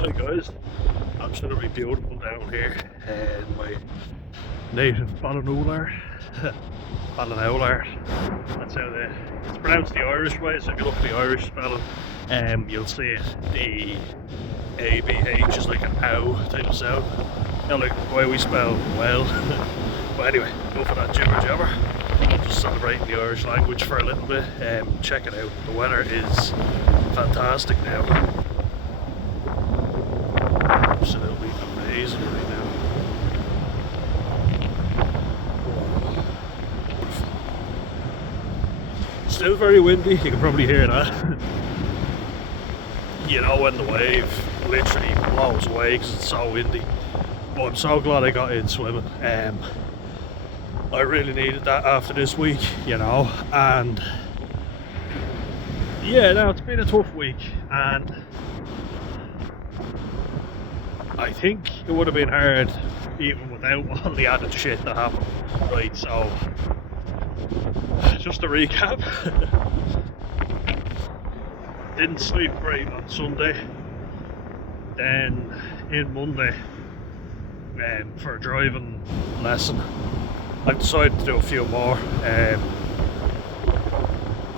Hi guys, absolutely beautiful down here in my native Ballinoolar. Ballinoolar. That's how it's pronounced the Irish way, so if you look at the Irish spelling, you'll see it. The ABH is like an ow type of sound. Not like the way we spell well. But anyway, go for that jibber jabber. Just celebrating the Irish language for a little bit. Check it out. The weather is fantastic now. Absolutely amazing right now. Still very windy, you can probably hear that. You know when the wave literally blows away because it's so windy. But I'm so glad I got in swimming. I really needed that after this week, you know, and yeah, no, it's been a tough week, and I think it would have been hard even without all the added shit that happened. Right, so just to recap, didn't sleep great on Sunday, then in Monday for a driving lesson. I've decided to do a few more,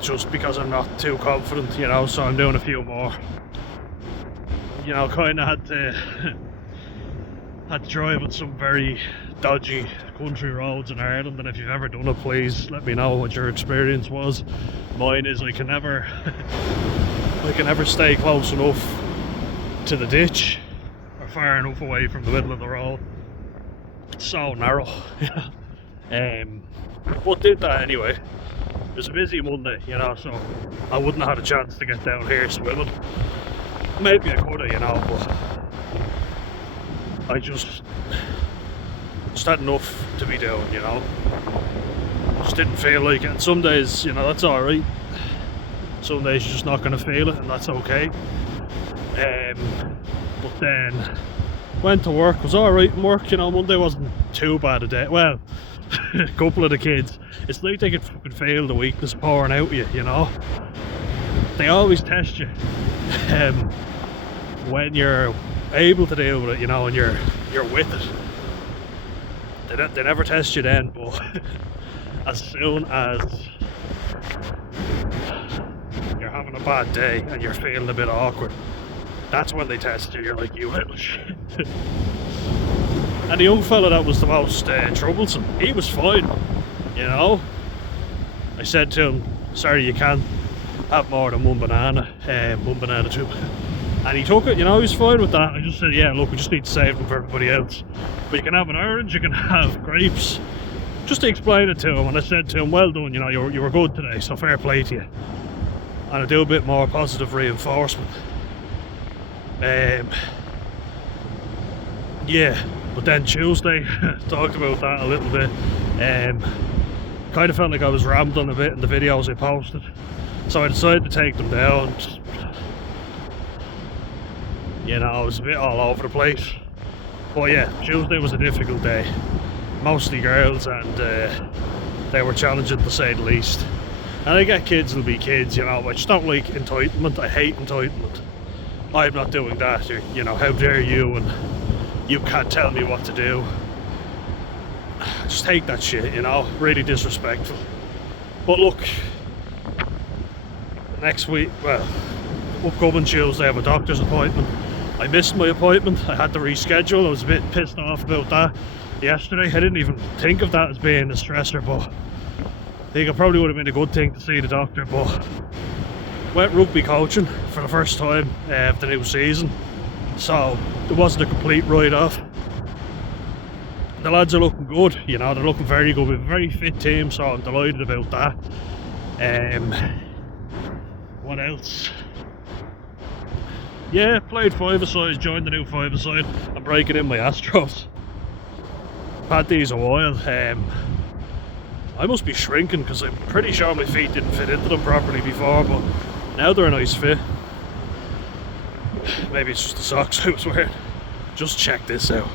just because I'm not too confident, you know, so I'm doing a few more. You know, kind of had to drive on some very dodgy country roads in Ireland, and if you've ever done it, please let me know what your experience was. Mine is I can never stay close enough to the ditch or far enough away from the middle of the road. It's so narrow. But did that anyway. It was a busy Monday, you know, so I wouldn't have had a chance to get down here swimming. Maybe I could have, you know, but I just had enough to be doing, you know. Just didn't feel like it. And some days, you know, that's alright. Some days you're just not going to feel it, and that's okay. But then went to work, was alright in work, you know. Monday wasn't too bad a day. Well, a couple of the kids, it's like they could fucking feel the weakness pouring out of you, you know. They always test you when you're able to deal with it, you know, and you're with it. They never test you then, but as soon as you're having a bad day and you're feeling a bit awkward, that's when they test you. You're like, you little shit. And the young fella that was the most troublesome, he was fine, you know. I said to him, sorry, you can't have more than one banana too. And he took it, you know, he was fine with that. I just said, yeah, look, we just need to save them for everybody else. But you can have an orange, you can have grapes. Just to explain it to him, and I said to him, well done, you know, you were good today, so fair play to you. And I do a bit more positive reinforcement. Yeah, but then Tuesday, talked about that a little bit. Kind of felt like I was rambling a bit in the videos I posted. So I decided to take them down. You know, I was a bit all over the place. But yeah, Tuesday was a difficult day. Mostly girls, and they were challenging to say the least. And I get kids will be kids, you know, I just don't like entitlement. I hate entitlement. I'm not doing that, you know, how dare you, and you can't tell me what to do. I just hate that shit, you know, really disrespectful. But look, next week, well, upcoming Tuesday I have a doctor's appointment. I missed my appointment, I had to reschedule. I was a bit pissed off about that yesterday. I didn't even think of that as being a stressor, but I think it probably would have been a good thing to see the doctor. But went rugby coaching for the first time of the new season, so it wasn't a complete write-off. The lads are looking good, you know, they're looking very good. We have a very fit team, so I'm delighted about that. What else? Yeah, played five-a-side, joined the new five-a-side. I'm breaking in my Astros. Had these a while. I must be shrinking because I'm pretty sure my feet didn't fit into them properly before, but now they're a nice fit. Maybe it's just the socks I was wearing. Just check this out.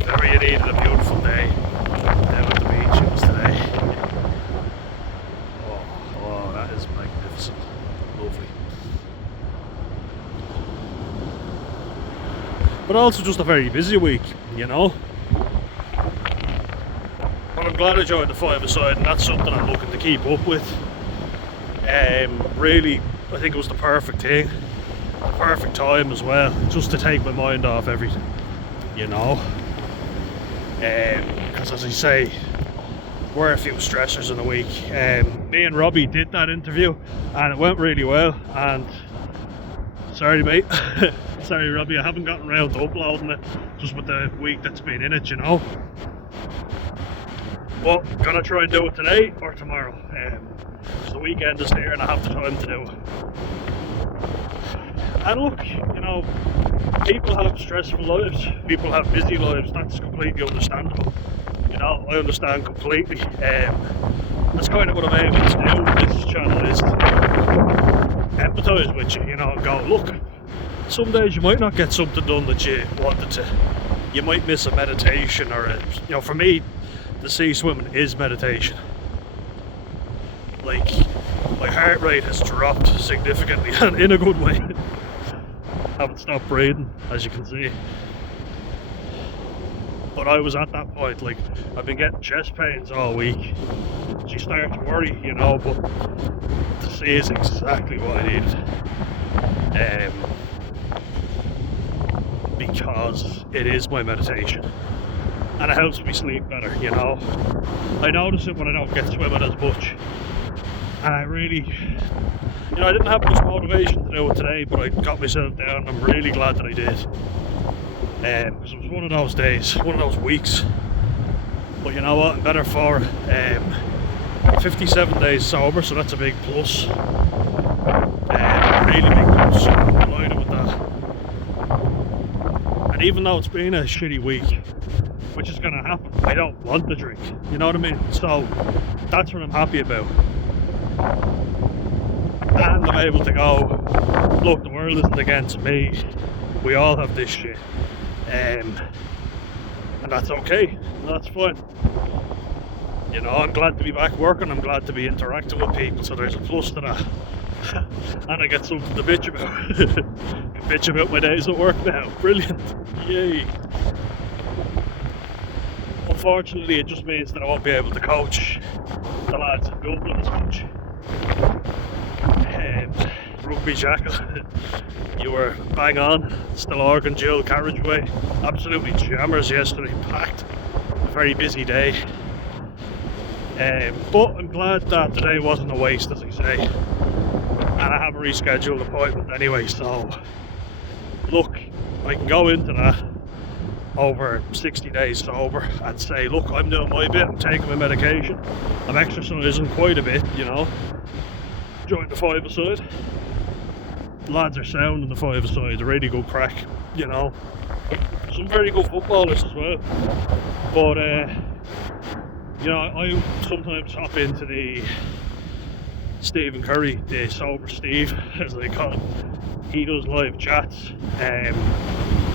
If ever you needed a beautiful day down at the beach, it was today. Oh, that is magnificent. Lovely. but also just a very busy week, you know. But I'm glad I joined the five-a-side, and that's something I'm looking to keep up with. Really, I think it was the perfect thing, the perfect time as well, just to take my mind off everything, you know. Because as I say, were a few stressors in a week. Me and Robbie did that interview, and it went really well. And sorry, mate, sorry, Robbie, I haven't gotten around to uploading it, just with the week that's been in it, you know. But gonna try and do it today or tomorrow. So the weekend is here, and I have the time to do it. And look, you know, people have stressful lives, people have busy lives, that's completely understandable. You know, I understand completely. That's kind of what I'm aiming to do with this channel, is to empathise with you, you know, and go, look, some days you might not get something done that you wanted to. You might miss a meditation, or you know, for me, the sea swimming is meditation. Like, my heart rate has dropped significantly, and in a good way. Haven't stopped breathing, as you can see. But I was at that point, like, I've been getting chest pains all week. So you start to worry, you know, but the sea is exactly what I needed. Because it is my meditation. And it helps me sleep better, you know. I notice it when I don't get swimming as much. And I really, you know, I didn't have much motivation to do it today, but I got myself down. I'm really glad that I did. Because it was one of those days, one of those weeks. But you know what, I'm better for it. 57 days sober, so that's a big plus. Really big plus. I'm delighted with that. And even though it's been a shitty week, which is going to happen, I don't want to drink. You know what I mean? So that's what I'm happy about. And I'm able to go, look, the world isn't against me. We all have this shit. And that's okay. That's fine. You know, I'm glad to be back working. I'm glad to be interacting with people. So there's a plus to that. And I get something to bitch about. I can bitch about my days at work now. Brilliant. Yay. Unfortunately, it just means that I won't be able to coach the lads in Dublin as much. Rugby Jackal, you were bang on. Stillorgan dual carriageway, absolutely jammers yesterday, packed. A very busy day. But I'm glad that today wasn't a waste, as I say. And I have a rescheduled appointment anyway, so look, I can go into that over 60 days sober and say, look, I'm doing my bit, I'm taking my medication, I'm exercising quite a bit, you know. Join the five-a-side. The lads are sound in the five-a-side, a really good crack, you know. Some very good footballers as well. But, you know, I sometimes hop into the Stephen Curry, the Sober Steve, as they call him. He does live chats. And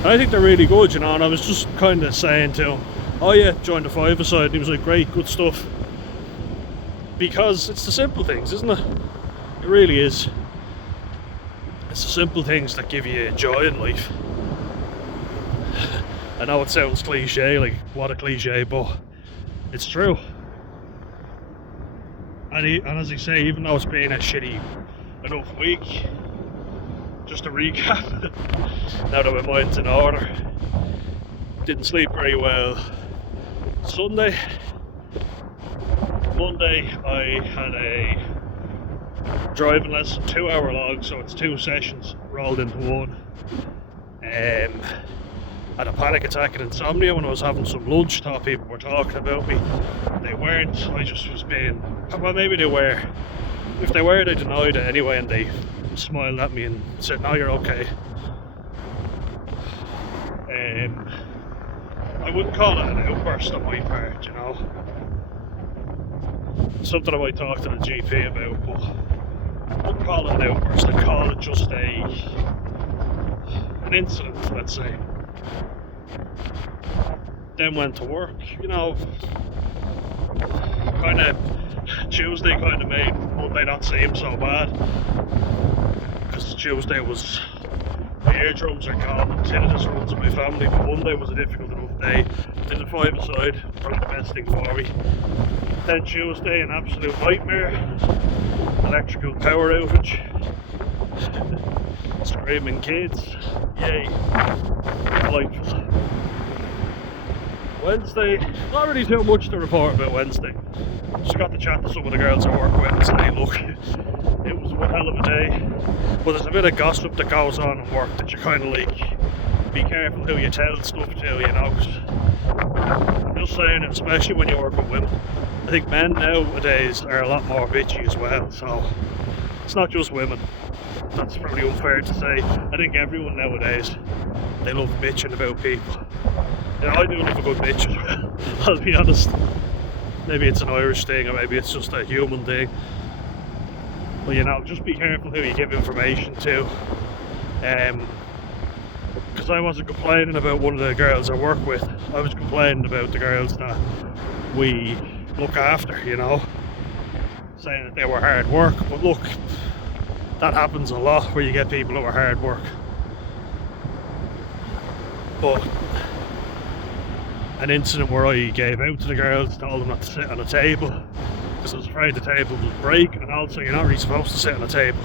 I think they're really good, you know, and I was just kind of saying to him, oh yeah, join the five-a-side, and he was like, great, good stuff. Because it's the simple things, isn't it? It really is. It's the simple things that give you joy in life. I know it sounds cliche, like what a cliche, but it's true. And as I say, even though it's been a shitty enough week, just to recap, now that my mind's in order, didn't sleep very well Sunday. Monday I had a driving lesson, 2 hour long, so it's 2 sessions rolled into one. Had a panic attack and insomnia when I was having some lunch. Thought people were talking about me. They weren't. I just was being, well, maybe they were. If they were, they denied it anyway, and they smiled at me and said, no, you're okay. I wouldn't call it an outburst on my part, you know. Something I might talk to the GP about, but I wouldn't call it an outburst. I'd call it just an incident, let's say. Then went to work, you know. Kind of Tuesday kind of made Monday not seem so bad, because Tuesday was, I eardrums are gone. Tinnitus runs in my family, but Monday was a difficult enough day. Did the 5-a-side, probably the best thing for me. Then Tuesday, an absolute nightmare. Electrical power outage. Screaming kids. Yay. Delightful. Wednesday, not really too much to report about Wednesday. Just got to chat to some of the girls I work with and say, look, it was one hell of a day. But there's a bit of gossip that goes on at work that you kind of like, be careful who you tell stuff to, you know. 'Cause I'm just saying, especially when you work with women. I think men nowadays are a lot more bitchy as well, so it's not just women. That's probably unfair to say. I think everyone nowadays, they love bitching about people. You know, I do love a good bitch as well, I'll be honest. Maybe it's an Irish thing, or maybe it's just a human thing. But you know, just be careful who you give information to. Because I wasn't complaining about one of the girls I work with, I was complaining about the girls that we look after, you know, saying that they were hard work. But look, that happens a lot where you get people who are hard work. But an incident where I gave out to the girls, told them not to sit on a table because I was afraid the table would break, and also you're not really supposed to sit on a table.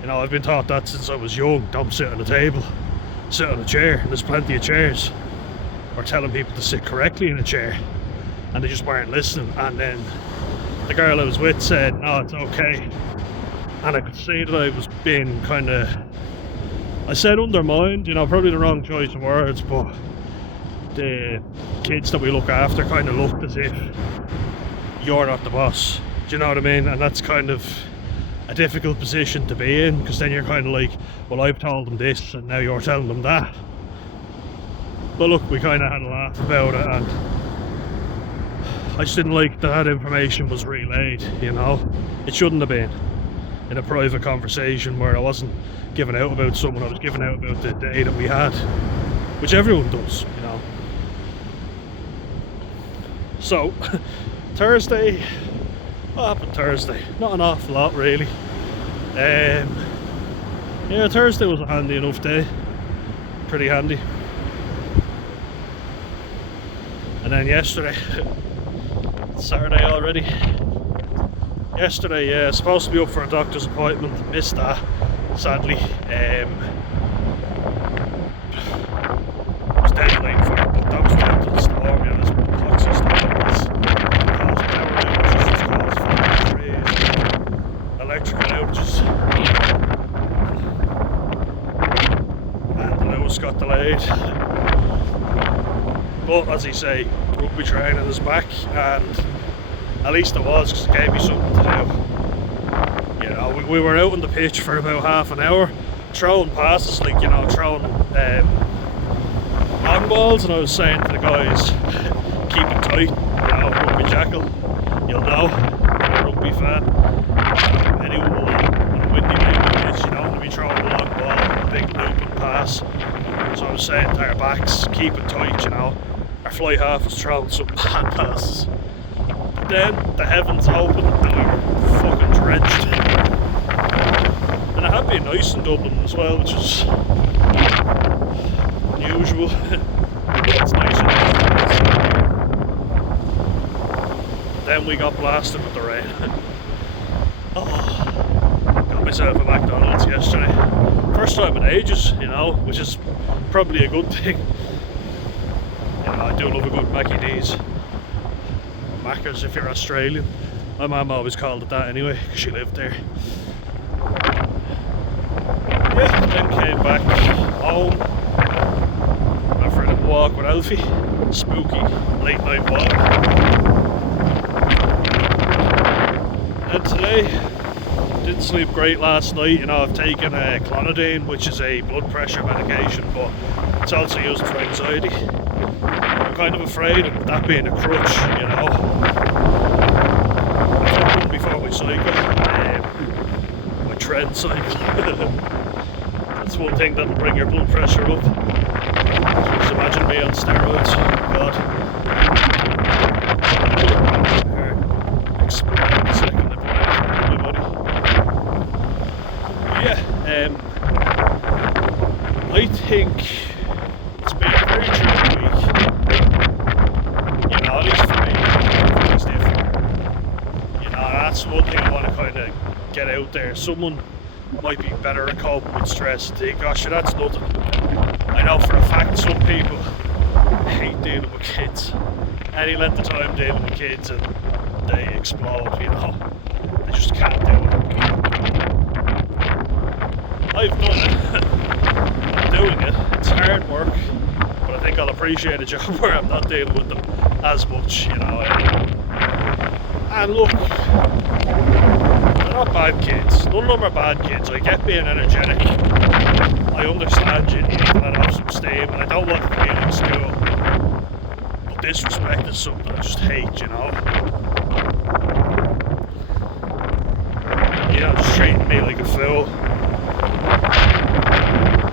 You know, I've been taught that since I was young. Don't sit on a table, sit on a chair, and there's plenty of chairs. Or telling people to sit correctly in a chair, and they just weren't listening. And then the girl I was with said, no, it's okay. And I could see that I was being kind of, I said undermined, you know, probably the wrong choice of words, but the kids that we look after kind of looked as if you're not the boss. Do you know what I mean? And that's kind of a difficult position to be in, because then you're kind of like, well, I've told them this and now you're telling them that. But look, we kind of had a laugh about it, and I just didn't like that information was relayed, you know. It shouldn't have been in a private conversation where I wasn't giving out about someone, I was giving out about the day that we had, which everyone does, you know. So, Thursday, what happened Thursday? Not an awful lot really. Yeah, Thursday was a handy enough day, pretty handy. And then yesterday, Saturday already. Yesterday, yeah, supposed to be up for a doctor's appointment, missed that, sadly. Was dead late for it, but that was down to the storm, you know, this epoxy storm has caused power outages, it's caused fire trees, electrical outages. And the Lewis got delayed. But as I say, rugby training is back, and at least it was, because it gave me something to do. You know, we were out on the pitch for about half an hour, throwing passes, like, you know, throwing long balls, and I was saying to the guys, keep it tight, you know, rugby jackal, you'll know, you're a rugby fan. Anyone will know, on a windy day like this, you don't want to be throwing a long ball, a big looping pass. So I was saying to our backs, keep it tight, you know. Our fly half was throwing some bad passes. But then the heavens opened and we were fucking drenched. And it had been nice in Dublin as well, which is unusual. It's nice in Dublin. Then we got blasted with the rain. Got myself a McDonald's yesterday. First time in ages, you know, which is probably a good thing. You know, I do love a good Mackie D's. Macca's if you're Australian. My mum always called it that anyway, because she lived there. Yeah, then came back home. Went for a little walk with Alfie. Spooky late night walk. And today, didn't sleep great last night. You know, I've taken a clonidine, which is a blood pressure medication, but it's also used for anxiety. I'm kind of afraid of that being a crutch, you know. I took one before my cycle, my tread cycle. That's one thing that'll bring your blood pressure up. Just imagine me on steroids, God. Explode the second I put it in my body. Yeah, think it's been a very tricky week. You know, at least for me, everything's different. You know, that's one thing I want to kind of get out there. Someone might be better at coping with stress and think, gosh, that's nothing. I know for a fact some people hate dealing with kids. Any length of time dealing with kids and they explode, you know. They just can't do it. I've done it. I'm doing it. It's hard work, but I think I'll appreciate a job where I'm not dealing with them as much, you know. And look, they're not bad kids. None of them are bad kids. I get being energetic. I understand you need to let off some steam, and I don't want it to be in school. But disrespect is something I just hate, you know. You know, just treating me like a fool.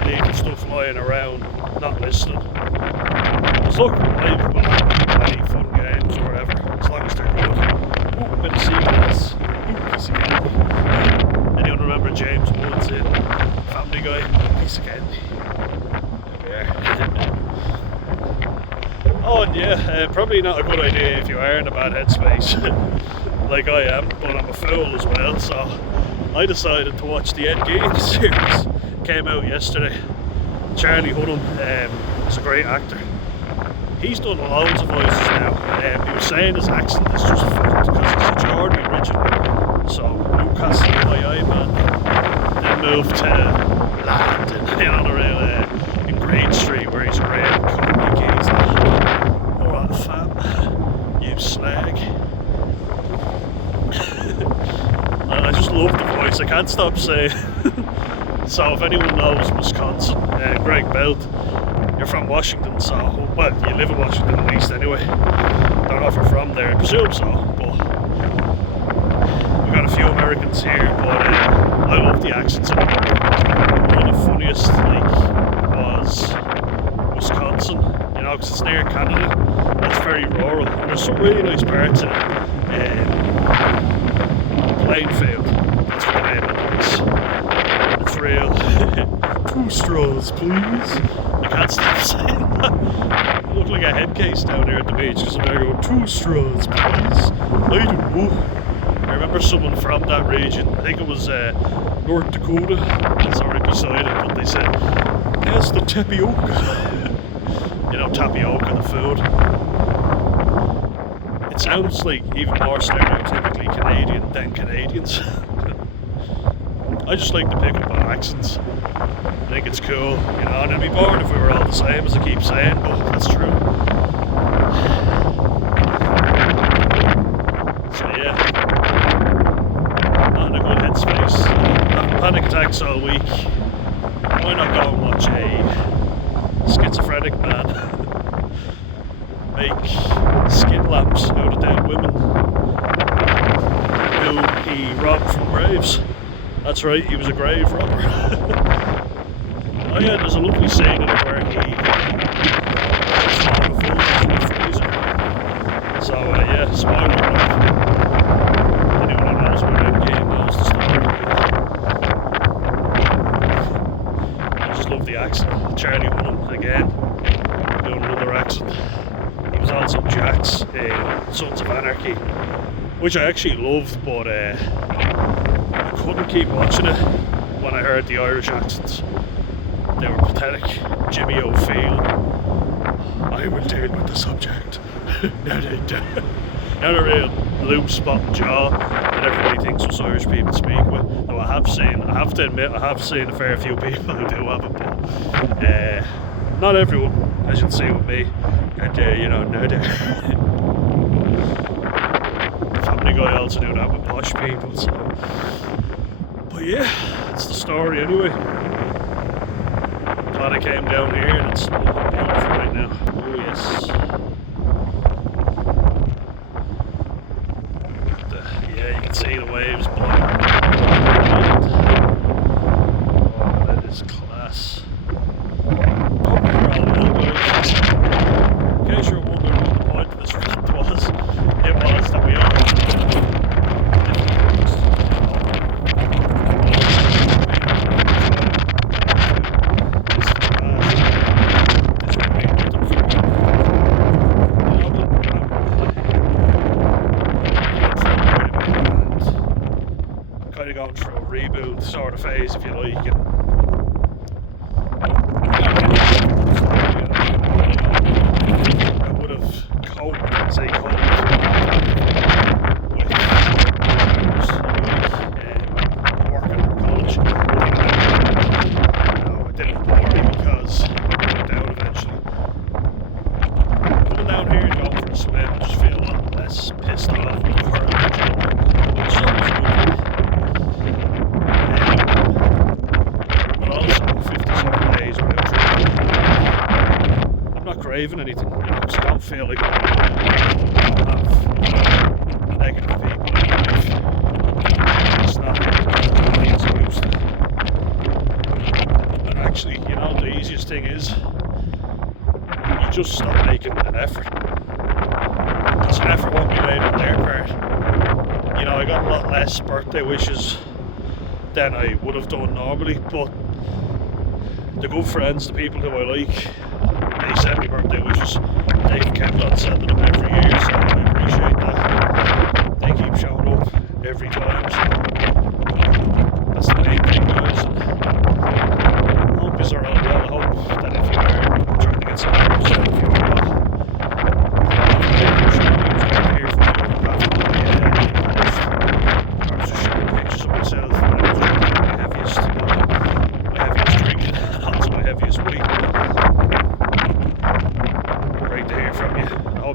Leaving stuff lying around, not listening. Because look, I've been plenty fun games or whatever, as long as they're good. Ooh, a bit of sea-glass. Ooh, piece of candy. Anyone remember James Woods in Family Guy? Piece of candy. There we are. Oh, and yeah, probably not a good idea if you are in a bad headspace, like I am, but I'm a fool as well, so I decided to watch the Ed Gein series. Came out yesterday. Charlie Hunnam is a great actor. He's done loads of voices now. He was saying his accent is just fucked because he's a Geordie originally. So Newcastle UII man, then moved to London, you know, the real in Green Street where he's a real comedy geezer. Alright fam, you slag. And I just love the voice, I can't stop saying. So if anyone knows Wisconsin, Greg Belt, you're from Washington, so, well, you live in Washington at least anyway. Don't know if you're from there, I presume so, but we've got a few Americans here, but I love the accents in America. One of the funniest, like, was Wisconsin, you know, because it's near Canada, it's very rural, and there's some really nice parts in it. Plainfield, that's what the name of it is. It's real. 2 straws, please. I can't stop saying that. I look like a head case down here at the beach because I'm there going, 2 straws, please. I don't know. I remember someone from that region, I think it was North Dakota, it's already beside it, but they said, there's the tapioca. You know, tapioca, the food. It sounds like even more stereotypically Canadian than Canadians. I just like to pick up on accents. I think it's cool, you know, and it'd be boring if we were all the same, as I keep saying, but that's true. So yeah, not in a good headspace. Having panic attacks all week. Why not go and watch a schizophrenic man make skin lamps out of dead women who he robbed from graves. That's right, he was a grave robber. Oh yeah, there's a lovely scene in it where he puts a lot of food into the freezer. So yeah, spoiler alert. Anyone who knows about Ed Gein knows the story. I just love the accent. Charlie Hunnam again, doing another accent. He was also Jax in Sons of Anarchy, which I actually loved, but I couldn't keep watching it when I heard the Irish accents. They were pathetic. Jimmy O'Feal. I will deal with the subject. Not a real loose spot jaw that everybody thinks us Irish people speak with. Though I have to admit, I have seen a fair few people who do have it, but not everyone, as you'll see with me. And you know, no doubt. Family Guy also do that with posh people, so. But yeah, that's the story anyway. Glad I came down here and it's looking beautiful right now. Oh yes. Yeah, you can see the waves blowing. Oh, that is class. In case you're wondering what the point of this rant was, it was that we are craving anything, you know, 'cause I don't feel like I have negative people in my life. It's not as many as I used to. And actually, you know, the easiest thing is you just stop making an effort. Because an effort won't be made on their part. You know, I got a lot less birthday wishes than I would have done normally, but the good friends, the people who I like, they send me birthday wishes. They've kept on sending them every year, so I appreciate that. They keep showing up every time, so that's the main thing, guys. And I hope you're all well. I hope that if you are trying to get something yourself, if you're not,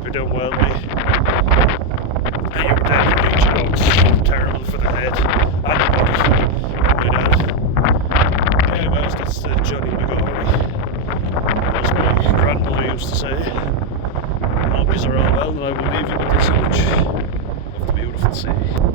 you're doing well, mate. And you were dead rage, you know, it's terrible for the head and the body. My dad. Yeah, guys, that's the Johnny McGowan, as my grandmother used to say. I hope yous are all well, and I will leave you with this image of the beautiful sea.